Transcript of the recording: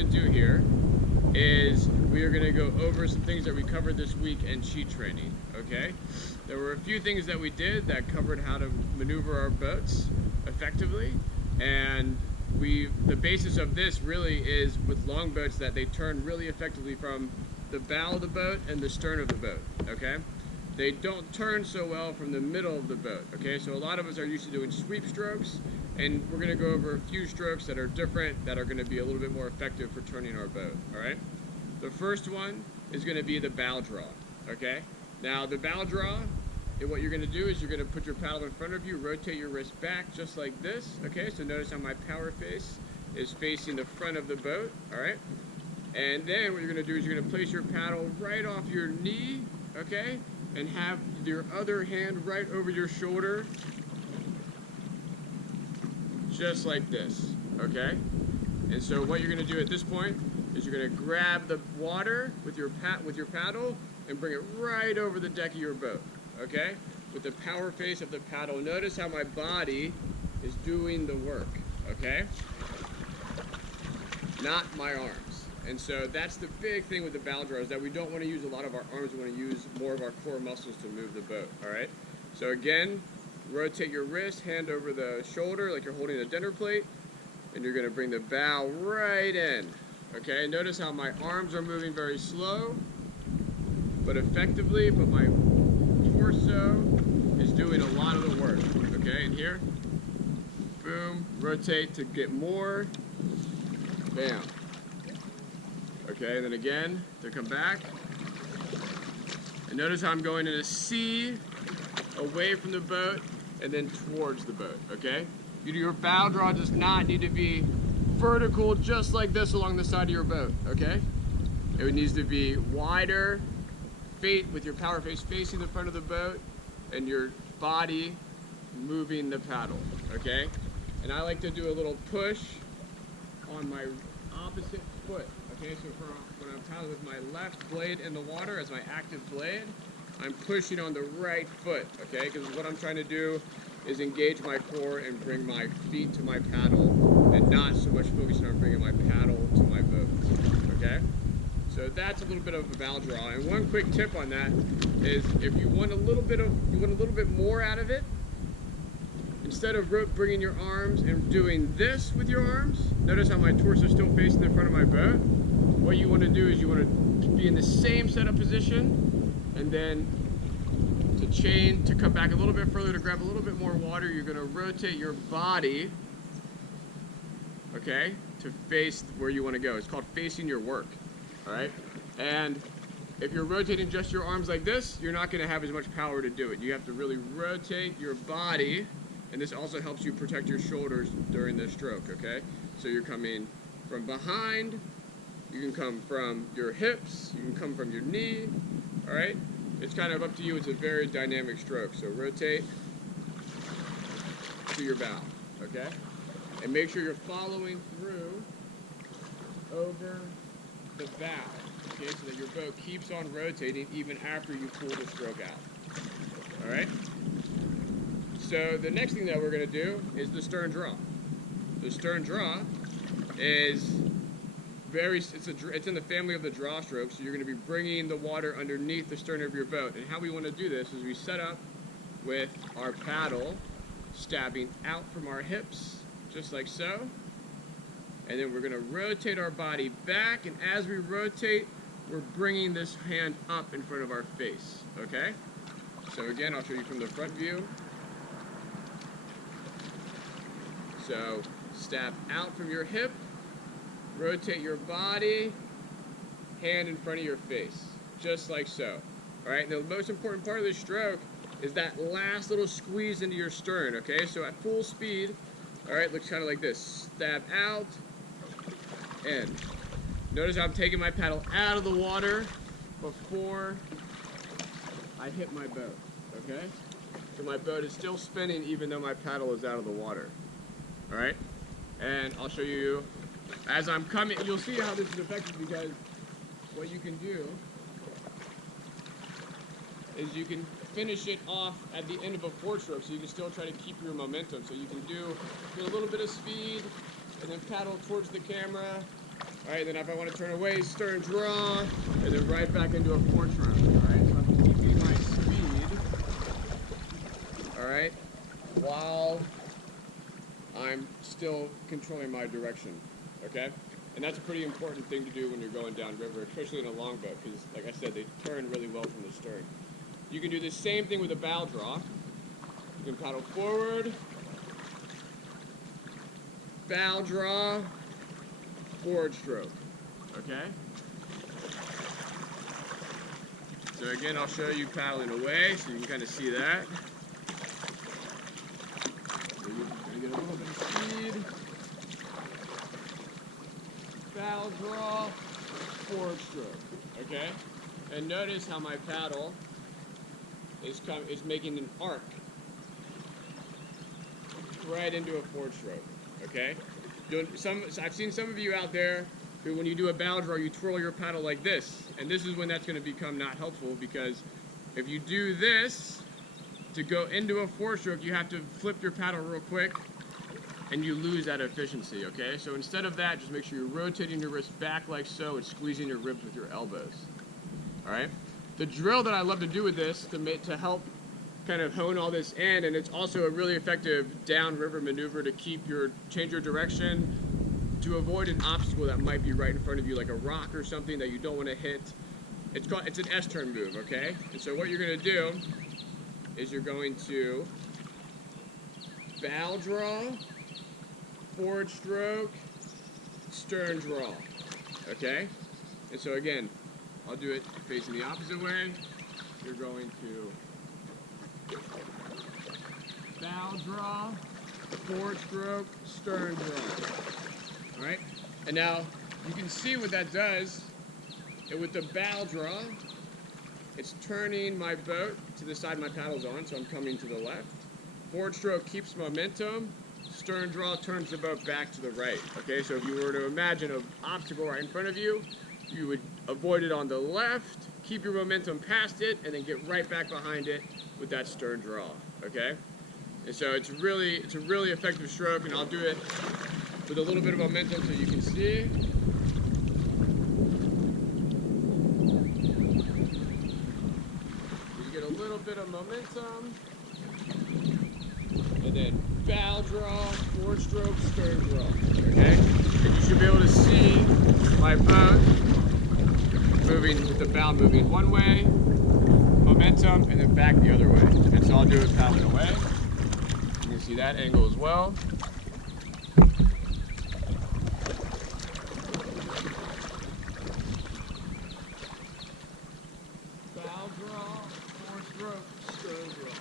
going to do here is we are going to go over some things that we covered this week in sheet training, okay? There were a few things that we did that covered how to maneuver our boats effectively, and the basis of this really is with long boats that they turn really effectively from the bow of the boat and the stern of the boat, okay? They don't turn so well from the middle of the boat, okay? So a lot of us are used to doing sweep strokes, and we're gonna go over a few strokes that are different, that are gonna be a little bit more effective for turning our boat, all right? The first one is gonna be the bow draw, okay? Now the bow draw, what you're gonna do is you're gonna put your paddle in front of you, rotate your wrist back just like this, okay? So notice how my power face is facing the front of the boat, all right? And then what you're gonna do is you're gonna place your paddle right off your knee, okay? And have your other hand right over your shoulder, just like this, okay? And so what you're gonna do at this point is you're gonna grab the water with your paddle and bring it right over the deck of your boat, okay? With the power face of the paddle. Notice how my body is doing the work, okay? Not my arms. And so that's the big thing with the bow draw, is that we don't want to use a lot of our arms, we want to use more of our core muscles to move the boat, all right? So again, rotate your wrist, hand over the shoulder like you're holding a dinner plate, and you're going to bring the bow right in, okay? Notice how my arms are moving very slow, but effectively, but my torso is doing a lot of the work, okay? And here, boom, rotate to get more, bam. Okay, and then again, to come back. And notice how I'm going in a C, away from the boat, and then towards the boat, okay? Your bow draw does not need to be vertical just like this along the side of your boat, okay? It needs to be wider, with your power face facing the front of the boat, and your body moving the paddle, okay? And I like to do a little push on my opposite foot. Okay, so when I'm paddling with my left blade in the water as my active blade, I'm pushing on the right foot, okay? Because what I'm trying to do is engage my core and bring my feet to my paddle, and not so much focusing on bringing my paddle to my boat, okay? So that's a little bit of a bow draw. And one quick tip on that is if you want a little bit more out of it, instead of bringing your arms and doing this with your arms, notice how my torso is still facing the front of my boat. What you want to do is you want to be in the same setup position, and then to come back a little bit further to grab a little bit more water, you're going to rotate your body, okay, to face where you want to go. It's called facing your work, all right? And if you're rotating just your arms like this, you're not going to have as much power to do it. You have to really rotate your body, and this also helps you protect your shoulders during the stroke, okay? So you're coming from behind, you can come from your hips, you can come from your knee, all right? It's kind of up to you. It's a very dynamic stroke. So rotate to your bow, okay? And make sure you're following through over the bow, okay? So that your boat keeps on rotating even after you pull the stroke out, all right? So the next thing that we're gonna do is the stern draw. The stern draw is it's in the family of the draw stroke, so you're going to be bringing the water underneath the stern of your boat. And how we want to do this is we set up with our paddle stabbing out from our hips, just like so. And then we're going to rotate our body back, and as we rotate, we're bringing this hand up in front of our face, okay? So again, I'll show you from the front view. So stab out from your hip, rotate your body, hand in front of your face, just like so. All right, now the most important part of this stroke is that last little squeeze into your stern, okay? So at full speed, all right, looks kind of like this. Stab out, in. Notice how I'm taking my paddle out of the water before I hit my boat, okay? So my boat is still spinning even though my paddle is out of the water, all right? And I'll show you as I'm coming. You'll see how this is effective, because what you can do is you can finish it off at the end of a four stroke, so you can still try to keep your momentum. So you can do a little bit of speed and then paddle towards the camera All right, then if I want to turn away, stern draw, and then right back into a forward stroke. All right, so I'm keeping my speed, all right, while I'm still controlling my direction, okay? And that's a pretty important thing to do when you're going downriver, especially in a longboat, because like I said, they turn really well from the stern. You can do the same thing with a bow draw. You can paddle forward, bow draw, forward stroke, okay? So again, I'll show you paddling away so you can kind of see that. So you're gonna get a little bit of speed. Bow draw, forward stroke, okay? And notice how my paddle is making an arc right into a forward stroke, okay? I've seen some of you out there who, when you do a bow draw, you twirl your paddle like this, and this is when that's going to become not helpful, because if you do this to go into a forward stroke, you have to flip your paddle real quick, and you lose that efficiency, okay? So instead of that, just make sure you're rotating your wrist back like so and squeezing your ribs with your elbows, all right? The drill that I love to do with this to help kind of hone all this in, and it's also a really effective downriver maneuver to change your direction, to avoid an obstacle that might be right in front of you, like a rock or something that you don't want to hit. It's an S-turn move, okay? And so what you're going to do is you're going to bow draw, forward stroke, stern draw, okay? And so again, I'll do it facing the opposite way. You're going to bow draw, forward stroke, stern draw, all right? And now you can see what that does. And with the bow draw, it's turning my boat to the side my paddle's on, so I'm coming to the left. Forward stroke keeps momentum. Stern draw turns the boat back to the right, okay? So if you were to imagine an obstacle right in front of you, you would avoid it on the left, keep your momentum past it, and then get right back behind it with that stern draw, okay? And so it's a really effective stroke, and I'll do it with a little bit of momentum so you can see. You get a little bit of momentum, and then bow draw, forward stroke, stern draw, okay? And you should be able to see my boat moving, with the bow moving one way, momentum, and then back the other way. And so I'll do it paddling away. You can see that angle as well. Bow draw, forward stroke, stern draw.